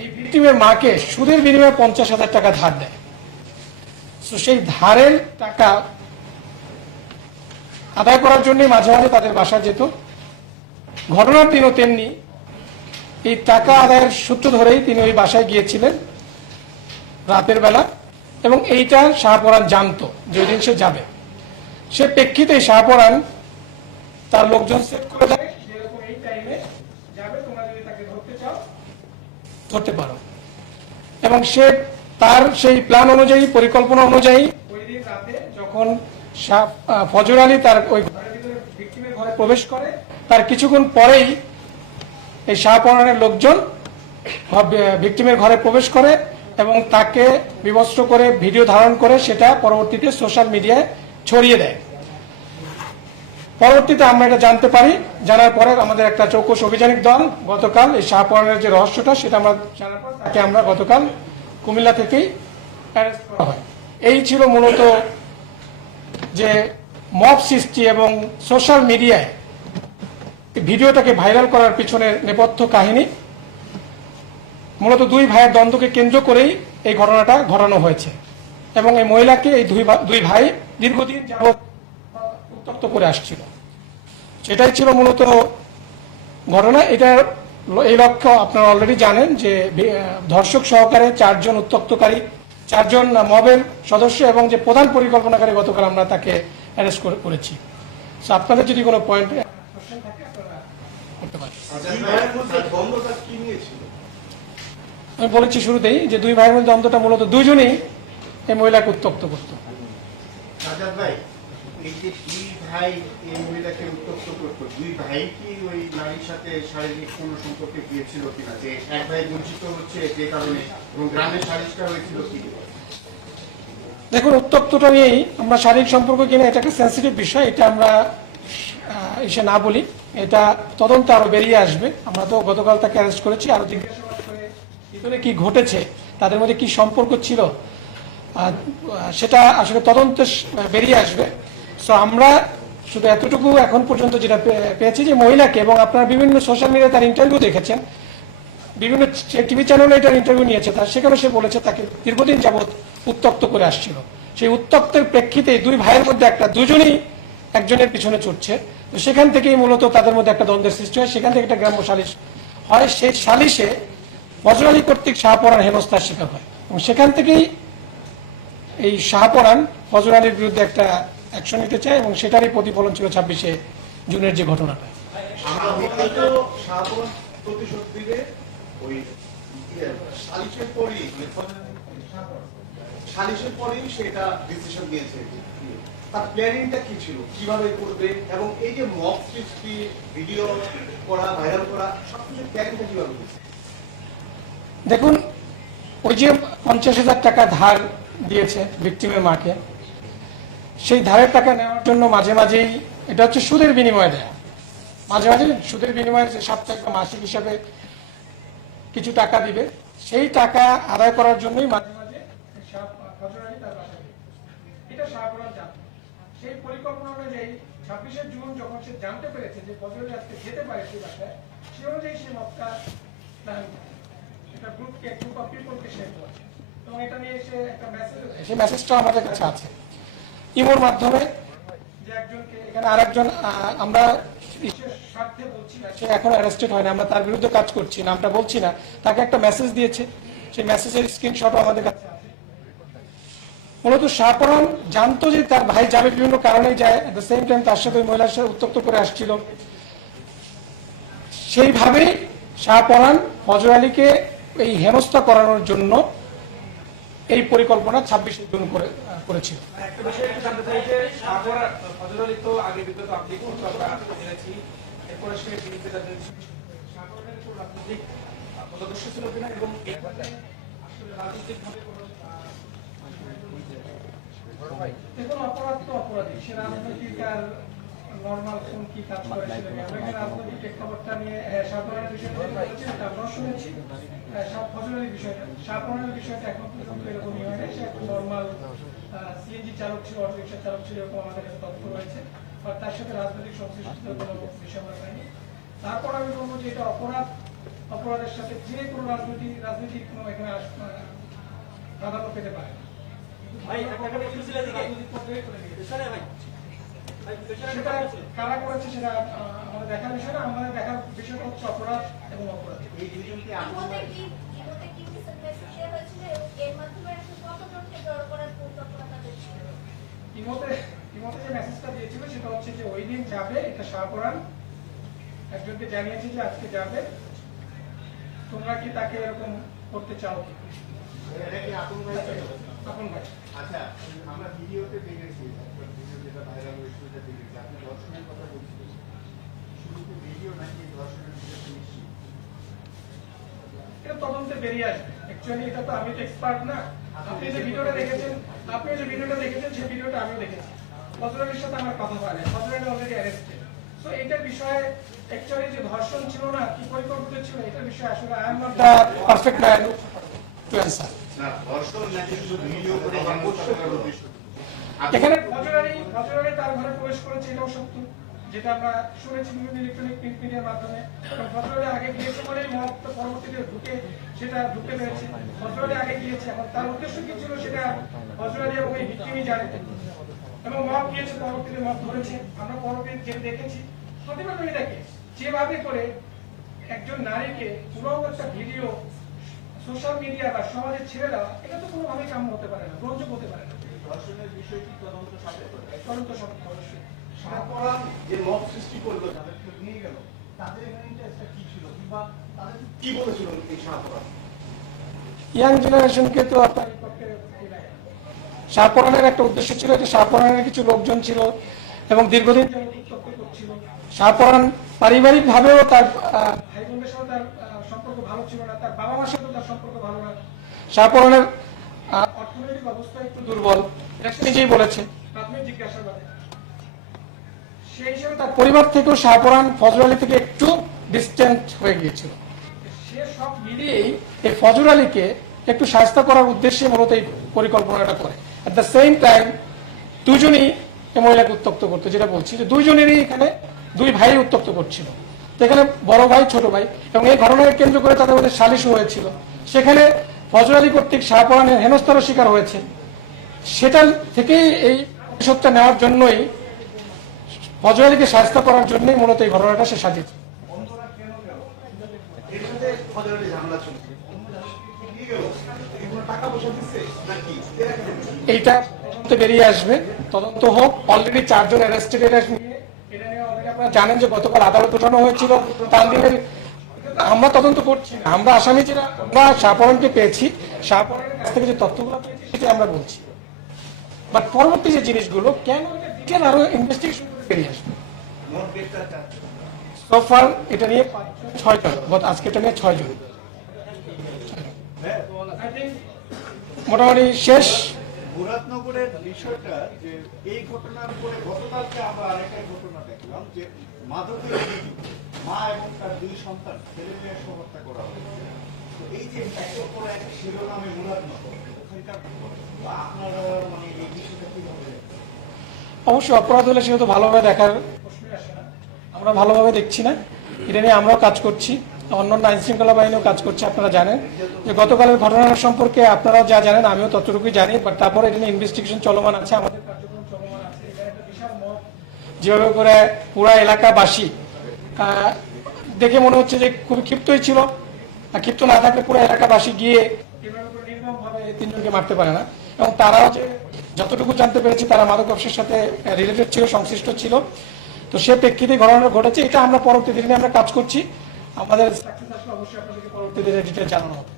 এই ভিক্টিমের মাকে সুদের বিনিময়ে পঞ্চাশ হাজার টাকা ধার দেয়। তো সেই ধারের টাকা আদায় করার জন্য মাঝে মাঝে তাদের বাসা যেত। ঘটনার দিনও তেমনি। এই টাকা আদায়ের সূত্র ধরেই তিনি ওই বাসায় গিয়েছিলেন রাতের বেলা এবং এইটা শাহপরান জানতো যে ওই দিন সে যাবে। সে প্রেক্ষিতে শাহপরান তার লোকজন সেট করে দেয় যেরকম এই টাইমে যাবে তোমরা যদি তাকে ধরতে চাও ধরতে পারো। এবং সে তার সেই প্ল্যান অনুযায়ী, পরিকল্পনা অনুযায়ী যখন ফজর আলী তার ওই ঘরে প্রবেশ করে, তার কিছুক্ষণ পরেই এই শাহপরানের লোকজন ভিক্টিমের ঘরে প্রবেশ করে এবং তাকে বিবস্ত্র করে ভিডিও ধারণ করে সেটা পরবর্তীতে সোশ্যাল মিডিয়ায় ছড়িয়ে দেয়। পরবর্তীতে আমরা এটা জানতে পারি, জানার পরে আমাদের একটা চৌকস অভিযানিক দল গতকাল এই শাহপরানের যে রহস্যটা সেটা আমরা জানার পর তাকে আমরা গতকাল কুমিল্লা থেকেই অ্যারেস্ট করা হয়। এই ছিল মূলত যে মব সৃষ্টি এবং সোশ্যাল মিডিয়ায় ভিডিওটাকে ভাইরাল করার পিছনে নেপথ্য কাহিনী। মূলত দুই ভাইয়ের দ্বন্দ্বকে কেন্দ্র করেই এই ঘটনাটা ঘটানো হয়েছে এবং এই মহিলাকে এই দুই দুই ভাই দীর্ঘদিন যাবৎ উত্তক্ত করে আসছিল। সেটাই ছিল মূলত ঘটনা। এটার ল- এই লক্ষ্য আপনারা অলরেডি জানেন যে ধর্ষক সহকারে চারজন উত্তক্তকারী চারজন মবের সদস্য এবং যে প্রধান পরিকল্পনাকারী গতকাল আমরা তাকে অ্যারেস্ট করেছি। আপনাদের যদি কোনো পয়েন্ট আমি বলেছি শুরুতেই যে, দুই ভাইয়ের মধ্যে দ্বন্দ্বটা মূলত দুজনেই এই মহিলাকে উত্তক্ত করত। ভাই, এই যে ভাই এই মহিলাকে উত্তপ্ত করতো। দুই ভাই কি ওই নারীর সাথে শারীরিক সম্পর্কে গিয়েছিল কিনা? যে এক ভাই বঞ্চিত হচ্ছে যে কারণে এবং গ্রামের হয়েছিল কি? দেখুন উত্তক্তটা নিয়েই আমরা শারীরিক সম্পর্ক কিনা এটা একটা সেন্সিটিভ বিষয়, এটা আমরা এসে না বলি। এটা তদন্ত আরও বেরিয়ে আসবে। আমরা তো গতকাল তাকে অ্যারেস্ট করেছি, আরও জিজ্ঞাসাবাদ করে কি ঘটেছে, তাদের মধ্যে কি সম্পর্ক ছিল সেটা আসলে তদন্ত বেরিয়ে আসবে। সো আমরা শুধু এতটুকু এখন পর্যন্ত যেটা পেয়েছি যে মহিলাকে এবং আপনারা বিভিন্ন সোশ্যাল মিডিয়ায় তার ইন্টারভিউ দেখেছেন। বিভিন্ন টিভি চ্যানেলে এটার ইন্টারভিউ নিয়েছে। তার সেখানে সে বলেছে তাকে দীর্ঘদিন যাবৎ উত্তক্ত করে আসছিল। সেই উত্তক্তের প্রেক্ষিতে দুই ভাইয়ের মধ্যে একটা দুজনেই একজনের পিছনে ছুটছে। তো সেখান থেকেই মূলত তাদের মধ্যে একটা দ্বন্দ্বের সৃষ্টি হয়। সেখান থেকে একটা গ্রাম্য সালিশ হয়। সেই সালিশে ফজর আলী কর্তৃক শাহপরান হেনস্থার শিকার হয়। এবং সেখান থেকেই এই শাহপরান ফজর আলীর বিরুদ্ধে একটা অ্যাকশন নিতে চায় এবং সেটারই প্রতিফলন ছিল ছাব্বিশে জুনের যে ঘটনাটা। সালিশের পরই পরেই সেটা ডিসিশন নিয়েছে। তার প্ল্যানিংটা কি ছিল? কীভাবে করবে? এবং এই যে মক সৃষ্টি ভিডিও করা ভাইরাল করা প্ল্যানিংটা কীভাবে দেখুন ওই যে পঞ্চাশ হাজার টাকা ধার দিয়েছে ভিক্টিমের মাকে সেই ধারের টাকা নেওয়ার জন্য মাঝে মাঝেই, এটা হচ্ছে সুদের বিনিময়ে দেয়া। মাঝে মাঝে সুদের বিনিময়ে সাপ্তাহিক বা মাসিক হিসাবে কিছু টাকা দিবে, সেই টাকা আদায় করার জন্যই মাঝে মাঝে সেই পরিকল্পনা অনুযায়ী জুন যখন সে জানতে পেরেছে যে আজকে যেতে পারে বাসায়, সে অনুযায়ী সে প্ল্যান গ্রুপকে গ্রুপ অফ পিপলকে শেয়ার করছে। এবং এটা নিয়ে সে একটা মেসেজ সেই মেসেজটা আমাদের কাছে আছে। ইমোর মাধ্যমে আরেকজন আমরা সে এখন অ্যারেস্টেড হয় না, আমরা তার বিরুদ্ধে কাজ করছি না, আমরা বলছি না, তাকে একটা মেসেজ দিয়েছে, সেই মেসেজের স্ক্রিনশটও আমাদের কাছে মূলত শাহপরান জানতো যে তার ভাই যাবে বিভিন্ন কারণেই যায় এট দ্য সেম টাইম তার সাথে ওই মহিলার সাথে উত্তপ্ত করে আসছিল। সেইভাবেই শাহপরান ফজর আলীকে এই হেনস্থা করানোর জন্য এই পরিকল্পনা ছাব্বিশে জুন করে আমরা দেখুন অপরাধ তো অপরাধী। সে রাজনৈতিক আর নর্মাল কোন কি কাজ করেছিল আমরা এখানে রাজনৈতিক প্রেক্ষাপটটা নিয়ে শাহপরানের বিষয়টা এটা শুনেছি। হ্যাঁ, ফজলের বিষয়টা শাহপরানের বিষয়টা এখন পর্যন্ত এরকমই হয় না সে একটা নর্মাল সিএনজি চালক ছিল অটো রিক্সা চালক ছিল এরকম আমাদের কাছে তথ্য রয়েছে। আর তার সাথে রাজনৈতিক সংশ্লিষ্টতার কোনো বিষয় আমরা পাইনি। তারপর আমি বলব যে এটা অপরাধ অপরাধের সাথে যে কোনো রাজনীতি রাজনীতি কোনো এখানে আস- প্রাধান্য পেতে পারে রাজনৈতিক কারা করেছে সেটা আমাদের দেখার বিষয় না। আমাদের দেখার বিষয়টা হচ্ছে অপরাধ এবং অপরাধ এই দুজনকে ইমোতে আপনারা কি ইমোতে কি মেসেজ দেওয়া হয়েছিল এবং এর মাধ্যমে আসলে কতজনকে জড়ো করার পরিকল্পনা তাদের ছিল ইমোতে ইমোতে যে মেসেজটা দিয়েছিল সেটা হচ্ছে যে ওই দিন যাবে এটা শাহপুরান একজনকে জানিয়েছে যে আজকে যাবে। তোমরা কি তাকে এরকম করতে চাও? কি আচ্ছা আমরা ভিডিওতে দেখেছি ভিডিও যেটা ভাইরাল হয়েছিল দেখেছি। আপনি ধর্ষণের কথা বলছিলেন। শুরুতে ভিডিও নাকি ধর্ষণের এটা তদন্তে বেরিয়ে আসবে। অ্যাকচুয়ালি এটা তো আমি তো এক্সপার্ট না। আপনি যে ভিডিওটা দেখেছেন আপনি যে ভিডিওটা দেখেছেন সেই ভিডিওটা আমিও দেখেছি। ফজরের সাথে আমার কথা হয় না ফজরের অলরেডি অ্যারেস্টেড সো এটার বিষয়ে অ্যাকচুয়ালি যে ধর্ষণ ছিল না কি পরিকল্পিত ছিল এটার বিষয়ে আসলে I am not the perfect man to answer না ধর্ষণ নাকি শুধু ভিডিও করে এখানে ফজরারি ফজরারি তার ঘরে প্রবেশ করেছে এটাও সত্য যেটা আমরা শুনেছি বিভিন্ন ইলেকট্রনিক প্রিন্ট মিডিয়ার মাধ্যমে। ফজরারি আগে গিয়েছে বলেই মত পরবর্তীতে ঢুকে সেটা ঢুকে পেরেছে। ফজরারি আগে গিয়েছে। এখন তার উদ্দেশ্য কি ছিল সেটা ফজরারি এবং এই ভিক্টিমই জানে এবং মত গিয়েছে পরবর্তীতে মত ধরেছে। আমরা পরবর্তীতে যে দেখেছি প্রতিবাদ দেখে যেভাবে করে একজন নারীকে পুরো একটা ভিডিও সোশ্যাল মিডিয়া বা সমাজের ছেড়ে দেওয়া এটা তো কোনোভাবেই কাম্য হতে পারে না গ্রহণযোগ্য হতে পারে না। ধর্ষণের বিষয়টি তদন্ত সাপেক্ষ তদন্ত সাপেক্ষ অবশ্যই। শাহপরান যে মত সৃষ্টি করল নিয়ে গেল। তাদের এখানে ইন্টারেস্টটা কি ছিল? কিংবা তাদের কি বলেছিল এই ইয়াং জেনারেশনকে তো আপনার। শাহপরানের একটা উদ্দেশ্য ছিল যে শাহপরানের কিছু লোকজন ছিল এবং দীর্ঘদিন শাহপরান পারিবারিক ভাবেও তার ভাই সাথে তার সম্পর্ক ভালো ছিল না তার বাবা মার সাথে তার সম্পর্ক ভালো না। শাহপরানের অর্থনৈতিক অবস্থা একটু দুর্বল। নিজেই বলেছে। জিজ্ঞাসাবাদে। সেই হিসেবে তার পরিবার থেকেও শাহপরান ফজর আলী থেকে একটু ডিস্টেন্ট হয়ে গিয়েছিল। সে সব মিলিয়েই এই ফজর আলীকে একটু সাহায্য করার উদ্দেশ্যে মূলত এই পরিকল্পনাটা করে। অ্যাট দ্য সেম টাইম দুজনই মহিলাকে উত্তপ্ত করতো, যেটা বলছি যে দুইজনেরই এখানে দুই ভাই উত্তপ্ত করছিল। এখানে বড় ভাই, ছোট ভাই এবং এই ঘটনাকে কেন্দ্র করে তাদের মধ্যে সালিশও হয়েছিল। সেখানে ফজর আলী কর্তৃক শাহপরানের হেনস্থারও শিকার হয়েছে। সেটা থেকেই এই প্রতিশোধটা নেওয়ার জন্যই ফজর আলীকে সাহায্য করার জন্যই মূলত এই ঘটনাটা সে পয়সা দিচ্ছে নাকি এরা কেন গেল? এইটা তদন্ত বেরিয়ে আসবে। তদন্ত হোক অলরেডি চারজন অ্যারেস্টেড নিয়ে এটা নিয়ে আপনারা জানেন যে গতকাল আদালত উঠানো হয়েছিল। তার দিনের আমরা তদন্ত করছি না। আমরা আসামি যারা আমরা শাহপরণকে পেয়েছি। শাহপরণের কাছ থেকে যে তথ্যগুলো পেয়েছি সেটা আমরা বলছি। বাট পরবর্তী যে জিনিসগুলো কেন ডিটেল আরও ইনভেস্টিগেশন বেরিয়ে আসবে? সোফার এটা নিয়ে ছয় জন গত আজকে এটা নিয়ে ছয় জন মোটামুটি শেষ। মুরাদনগরের বিষয়টা যে এই ঘটনার পরে গতকালকে আমরা আরেকটা ঘটনা দেখলাম যে মাদকের মা এবং তার দুই সন্তান ছেলে মেয়ের সহ হত্যা করা হয়েছে তো এই যে একের পর এক শিরোনামে মুরাদনগর ওখানকার আপনারা মানে এই বিষয়টা কীভাবে? অবশ্যই অপরাধ হলে সেহেতু ভালোভাবে দেখার। আমরা ভালোভাবে দেখছি না এটা নিয়ে আমরাও কাজ করছি অন্যান্য আইন শৃঙ্খলা বাহিনীও কাজ করছে, আপনারা জানেন। যে গতকালের ঘটনার সম্পর্কে আপনারা যা জানেন, আমিও ততটুকুই জানি বাট তারপরে এটা নিয়ে ইনভেস্টিগেশন চলমান আছে, আমাদের যেভাবে করে পুরা এলাকাবাসী দেখে মনে হচ্ছে যে খুবই ক্ষিপ্তই ছিল। ক্ষিপ্ত না থাকলে পুরো এলাকাবাসী গিয়ে তিনজনকে মারতে পারে না। এবং তারাও যে যতটুকু জানতে পেরেছি, তারা মাদক ব্যবসার সাথে রিলেটেড ছিল, সংশ্লিষ্ট ছিল। তো সে প্রেক্ষিতে ঘটনা ঘটেছে, এটা আমরা পরবর্তী দিনে আমরা কাজ করছি। আমাদের সাকসেস আসলে অবশ্যই আপনাদেরকে পরবর্তীতে ডিটেল জানানো হবে।